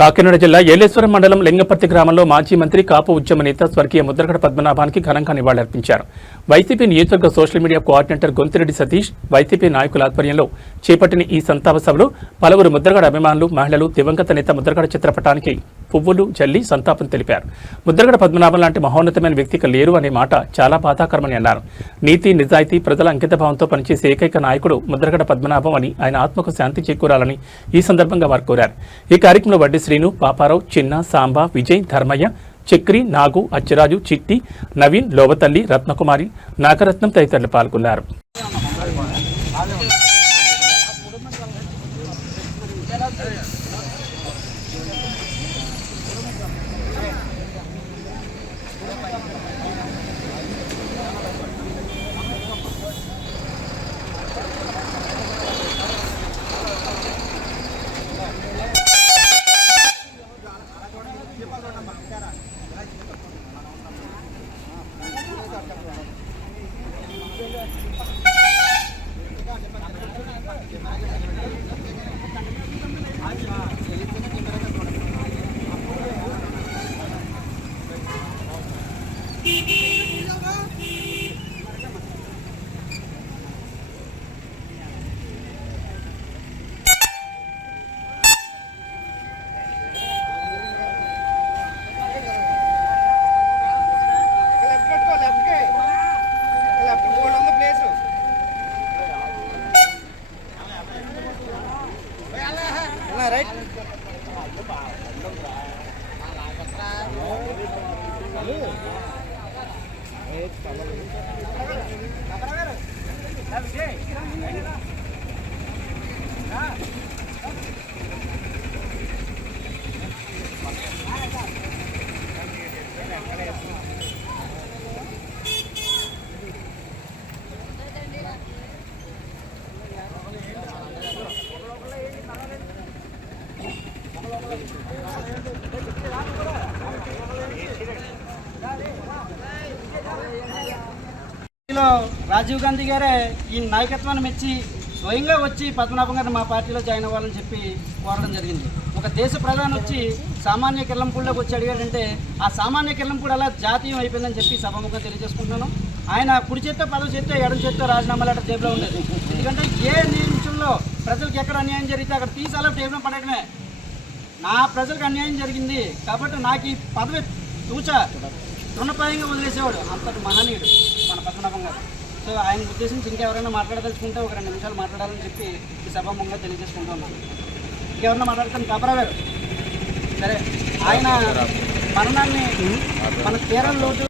కాకినాడ జిల్లా ఏలేశ్వరం మండలం లింగపర్తి గ్రామంలో మాజీ మంత్రి కాపు ఉద్యమ నేత స్వర్గీయ ముద్రగడ పద్మనాభానికి ఘనంగా నివాళులర్పించారు. వైసీపీ నియోజకవర్గ social media coordinator Gontireddy Satish, YCP నాయకుల ఆధ్వర్యంలో చేపట్టిన ఈ సంతాప సభలో పలువురు ముద్రగడ అభిమానులు, మహిళలు దివంగత నేత ముద్రగడ చిత్రపటానికి పువ్వులు జల్లి సంతాపం తెలిపారు. ముద్రగడ పద్మనాభం లాంటి మహోన్నతమైన వ్యక్తికి లేరు అనే మాట చాలా బాధాకరమని అన్నారు. నీతి, నిజాయితీ, ప్రజల అంకితభావంతో పనిచేసే ఏకైక నాయకుడు ముద్రగడ పద్మనాభం అని, ఆయన ఆత్మకు శాంతి చేకూరాలని ఈ సందర్భంగా వారు కోరారు. ఈ కార్యక్రమంలో వడ్డీ శ్రీను, పాపారావు, చిన్న, సాంబ, విజయ్, ధర్మయ్య, చక్రి, నాగు, అచ్చిరాజు, చిట్టి, నవీన్, లోవతల్లి, రత్నకుమారి, నాగరత్నం తదితరులు పాల్గొన్నారు. Right? రాజీవ్ గాంధీ గారే ఈ నాయకత్వాన్ని మెచ్చి స్వయంగా వచ్చి పద్మనాభం గారిని మా పార్టీలో జాయిన్ అవ్వాలని చెప్పి కోరడం జరిగింది. ఒక దేశ ప్రధాని వచ్చి సామాన్య కిల్లంపూడిలోకి వచ్చి అడిగాడంటే ఆ సామాన్య కిల్లంపూడి అలా జాతీయం అయిపోయిందని చెప్పి సభముఖంగా తెలియజేసుకుంటున్నాను. ఆయన కుడి చేత్తో పదవి చేత్తో ఎడం చేత్తో రాజీనామా లెటర్ జేబులో ఉండేది. ఎందుకంటే ఏ నిమిషంలో ప్రజలకు ఎక్కడ అన్యాయం జరిగితే అక్కడ తీసి అలా టేబుల్ పడటమే. నా ప్రజలకు అన్యాయం జరిగింది కాబట్టి నాకు ఈ పదవి తృణప్రాయంగా వదిలేసేవాడు. అంతటి మహనీయుడు మన పద్మనాభం గారు. సో ఆయన ఉద్దేశించి ఇంకెవరైనా మాట్లాడదలుచుకుంటే ఒక 2 నిమిషాలు మాట్లాడాలని చెప్పి ఈ సభాముఖంగా తెలియజేసుకుంటున్నాను. ఇంకెవరైనా మాట్లాడతాను కాపరాగారు. సరే, ఆయన మరణాన్ని మన తీరం లోటు